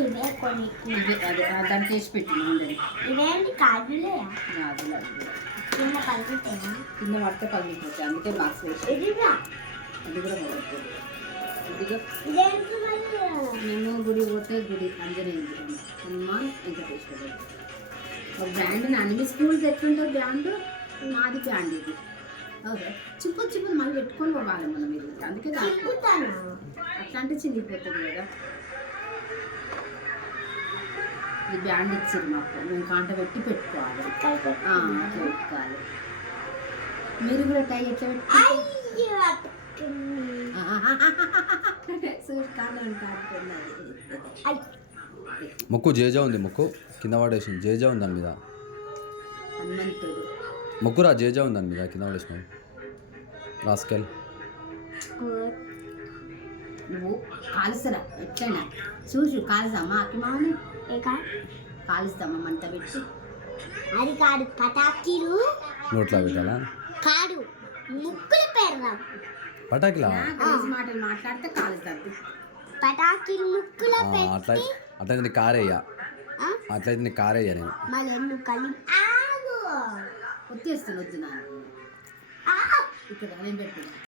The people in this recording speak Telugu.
ఇవే కొన్ని అదే దాన్ని తీసి పెట్టింది. ఇవేంటి కాజులే గాజులు కింద పలుకుతాయా? కింద పడితే పగిలిపోతాయి, అందుకే బాక్స్ వేసి ఇదిగా అది కూడా పడుతుంది. ఇదిగో ఇదేంటి మళ్ళీ? మేము గుడి పోతే గుడి అంజనేయ హనుమాన్ వెంకటేశ్వర ఒక బ్రాండ్ నాని స్కూల్కి ఎట్లుంటుంది బ్రాండ్, మాది బ్రాండ్ ఇది. ఓకే చిప్పు చిప్పు మళ్ళీ పెట్టుకొని పోవాలి మనం ఇది, అందుకే అట్లాంటి చిరిగిపోతుంది కదా. ఈ బ్యాండ్ ఇచ్చింది మాకు, మేము కాంట పెట్టి పెట్టుకోవాలి. అట్లా పెట్టుకోవాలి. మీరు కూడా టై ఎట్లా పెట్టుకోవాలి? ముక్కు జేజా ఉంది, ముక్కు కింద పడేసింది. జేజా ఉంది దాని మీద, హనుమంతుడు ముక్కురా జేజా ఉంది దాని మీద, కింద పడేసినావు రాస్కెల్. నువ్వు కాలుస్తారా ఎట్లయినా చూసి కాలుస్తామా అక్కి మామని కాలుస్తామా మంట పెట్టి. అది కాదు పటాకీలు నోట్లో పెట్టాలా? కాదు ముక్కులు పెడదాం. పటాకిలా మాటలు మాట్లాడితే కాలుస్తాను. పటాకీలు ముక్కులో అట్లా అట్లయితే నీ కారేయ్యా, అట్లయితే నీ కారేయ్యా నేను. మళ్ళీ ఎందుకు కలిపి ఆగు వచ్చేస్తాను వద్దు నాకు ఇక్కడ నేను పెడుతున్నా.